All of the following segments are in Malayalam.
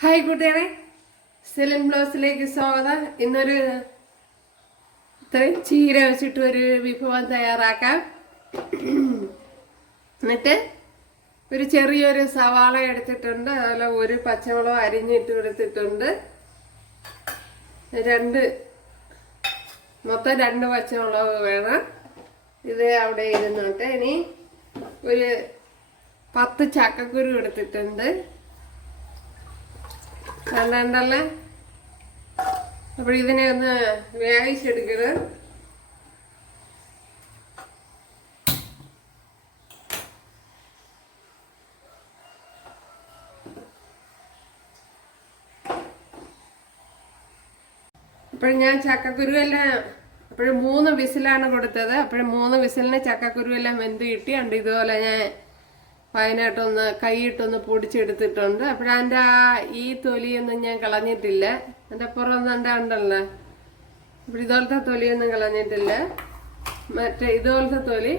ഹായ് കൂട്ടുകാരെ, സെലിൻ ബ്ലോസിലേക്ക് സ്വാഗതം. ഇന്നൊരു ഇത്രയും ചീര വെച്ചിട്ട് ഒരു വിഭവം തയ്യാറാക്കാം. എന്നിട്ട് ഒരു ചെറിയൊരു സവാള എടുത്തിട്ടുണ്ട്, അതുപോലെ ഒരു പച്ചമുളക് അരിഞ്ഞിട്ട് എടുത്തിട്ടുണ്ട്. മൊത്തം 2 പച്ചമുളക് വേണം. ഇത് അവിടെ ഇരുന്നോട്ടെ. ഇനി ഒരു 10 ചക്കക്കുരു എടുത്തിട്ടുണ്ട്. കണ്ടല്ലേ? അപ്പോൾ ഇതിനെ ഒന്ന് വേവിച്ചെടുക്കണം. അപ്പോൾ ഞാൻ ചക്കക്കുരു എല്ലാം 3 വിസിലാണ് കൊടുത്തത്. 3 വിസിലിന് ചക്കക്കുരു എല്ലാം വെന്ത് കിട്ടിയുണ്ട്. ഇതുപോലെ ഞാൻ അതിനായിട്ടൊന്ന് കൈയിട്ടൊന്ന് പൊടിച്ചെടുത്തിട്ടുണ്ട്. അതിൻ്റെ ഈ തൊലിയൊന്നും ഞാൻ കളഞ്ഞിട്ടില്ല. എൻ്റെ പുറം ഉണ്ടല്ലോ, ഇതുപോലത്തെ തൊലിയൊന്നും കളഞ്ഞിട്ടില്ല. മറ്റേ ഇതുപോലത്തെ തൊലി,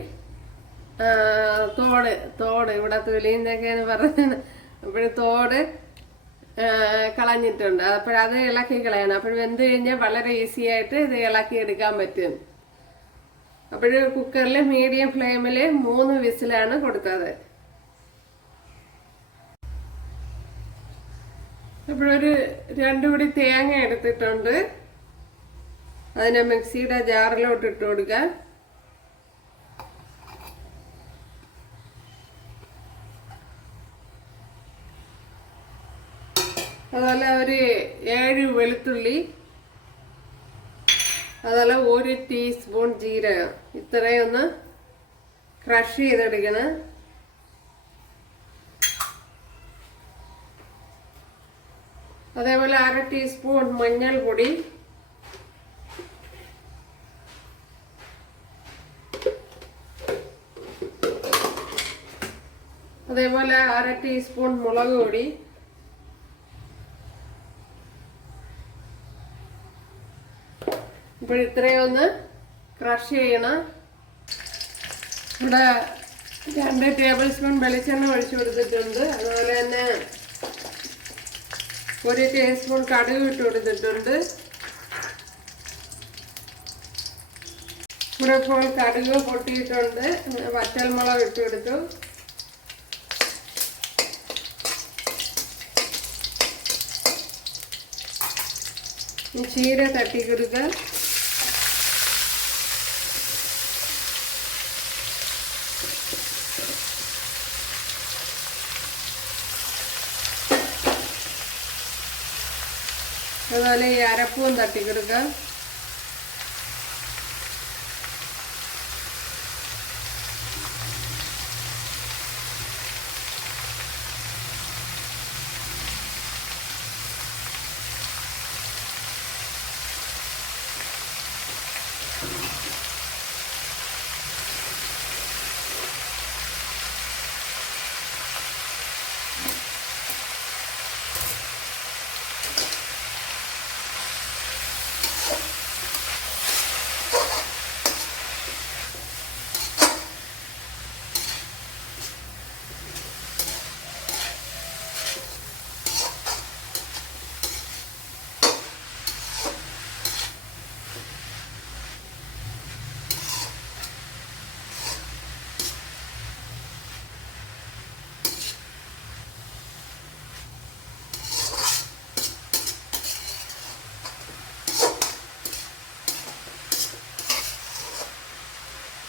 തോട് ഇവിടെ തൊലിന്നൊക്കെയാണ് പറയുന്നത്. തോട് കളഞ്ഞിട്ടുണ്ട്. അത് ഇളക്കി കളയണം. വെന്ത് കഴിഞ്ഞാൽ വളരെ ഈസി ആയിട്ട് ഇത് ഇളക്കി എടുക്കാൻ പറ്റും. കുക്കറിൽ മീഡിയം ഫ്ലെയിമിൽ 3 വിസിലാണ് കൊടുത്തത്. ഒരു 2 പിടി തേങ്ങ എടുത്തിട്ടുണ്ട്. അതിനെ മിക്സിയുടെ ജാറിലോട്ട് ഇട്ട് കൊടുക്കാം. അതുപോലെ ഒരു 7 വെളുത്തുള്ളി, അതുപോലെ 1 ടീസ്പൂൺ ജീരകം. ഇത്രയും ഒന്ന് ക്രഷ് ചെയ്തെടുക്കണം. അതേപോലെ 1/2 ടീസ്പൂൺ മഞ്ഞൾപ്പൊടി, അതേപോലെ 1/2 ടീസ്പൂൺ മുളക് പൊടി, ഇത്രയും ഒന്ന് ക്രഷ് ചെയ്യണം. ഇവിടെ 2 ടേബിൾ സ്പൂൺ വെളിച്ചെണ്ണ ഒഴിച്ചു കൊടുത്തിട്ടുണ്ട്. അതുപോലെ തന്നെ 1 ടീസ്പൂൺ കടുക് ഇട്ട് കൊടുത്തിട്ടുണ്ട്. ഇവിടെ ഇപ്പോൾ കടുക് പൊട്ടിയിട്ടുണ്ട്. വറ്റൽമുളക് ഇട്ട് കൊടുത്തു. ചീര തട്ടി കൊടുക്കുക. അതുപോലെ ഈ അരപ്പൂവും തട്ടിക്കൊടുക്കുക.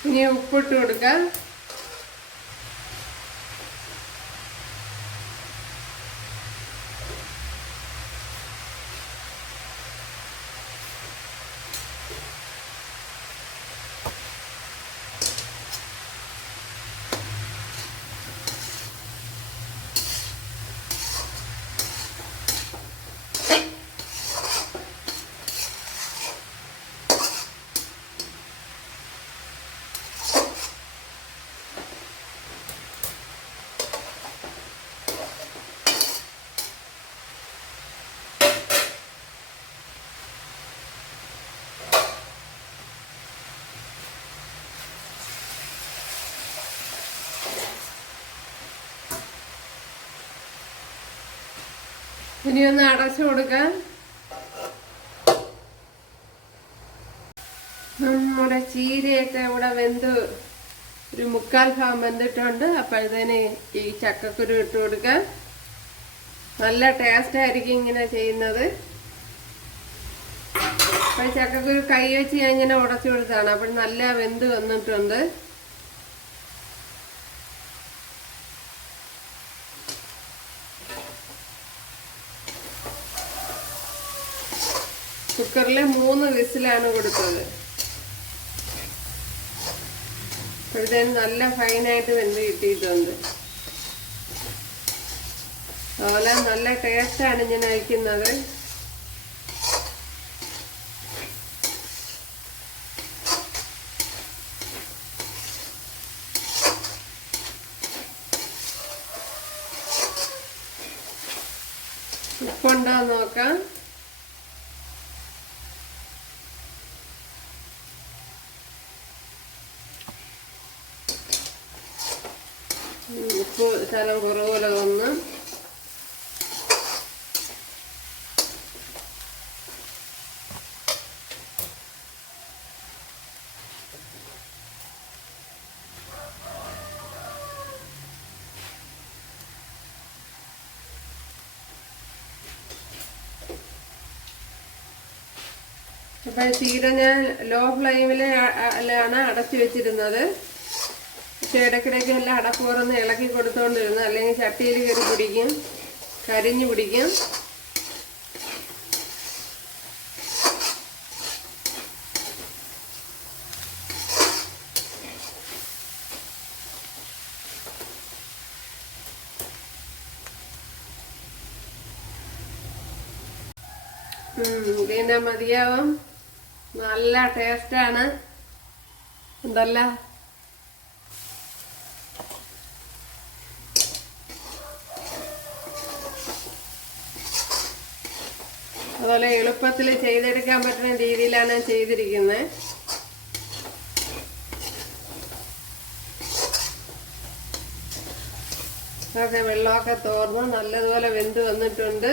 ഇനി ഉപ്പിട്ട് കൊടുക്കാം. ഇനി ഒന്ന് അടച്ചു കൊടുക്കാം. നമ്മുടെ ചീരയൊക്കെ ഇവിടെ വെന്ത് ഒരു 3/4 ഭാഗം വെന്തിട്ടുണ്ട്. അപ്പോഴത്തേന് ഈ ചക്കക്കുരു ഇട്ട് കൊടുക്കാം. നല്ല ടേസ്റ്റ് ആയിരിക്കും ഇങ്ങനെ ചെയ്യുന്നത്. അപ്പോൾ ചക്കക്കുരു കൈ വെച്ച് ഞാൻ ഇങ്ങനെ ഉടച്ചു കൊടുത്താണ്. അപ്പോൾ നല്ല വെന്ത് വന്നിട്ടുണ്ട്. കുക്കറിൽ 3 വിസിലാണ് കൊടുത്തത്. അപ്പോഴത്തേനും നല്ല ഫൈനായിട്ട് വെന്ത് കിട്ടിയിട്ടുണ്ട്. അതുപോലെ നല്ല ടേസ്റ്റാണ് ഇങ്ങനെ വയ്ക്കുന്നത്. ഉപ്പുണ്ടോ നോക്കാം. ഉപ്പ് ശകലം കുറവുപോലെ വന്ന് അപ്പോൾ ചീര ഞാൻ ലോ ഫ്ലെയിമിലാണ് അടച്ചു വെച്ചിരുന്നത്. പക്ഷെ ഇടയ്ക്കിടയ്ക്ക് എല്ലാം അടപ്പ് തുറന്ന് ഇളക്കി കൊടുത്തോണ്ടിരുന്നു, അല്ലെങ്കിൽ ചട്ടിയിൽ കയറി പിടിക്കും, കരിഞ്ഞു പിടിക്കും. പിന്നെ മതിയാവും. നല്ല ടേസ്റ്റാണ്. എന്തല്ല അതുപോലെ എളുപ്പത്തിൽ ചെയ്തെടുക്കാൻ പറ്റുന്ന രീതിയിലാണ് ചെയ്തിരിക്കുന്നത്. അതൊക്കെ വെള്ളമൊക്കെ തോർന്ന് നല്ലതുപോലെ വെന്ത് വന്നിട്ടുണ്ട്.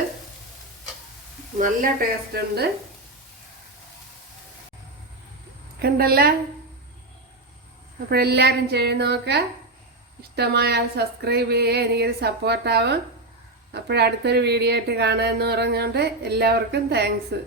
നല്ല ടേസ്റ്റ് ഉണ്ട്. കണ്ടല്ല? അപ്പോഴെല്ലാവരും ചെയ്ത് നോക്കുക. ഇഷ്ടമായാൽ സബ്സ്ക്രൈബ് ചെയ്യുക, എനിക്കൊരു സപ്പോർട്ടാവും. അപ്പോഴടുത്തൊരു വീഡിയോ ആയിട്ട് കാണാമെന്ന് പറഞ്ഞുകൊണ്ട് എല്ലാവർക്കും താങ്ക്സ്.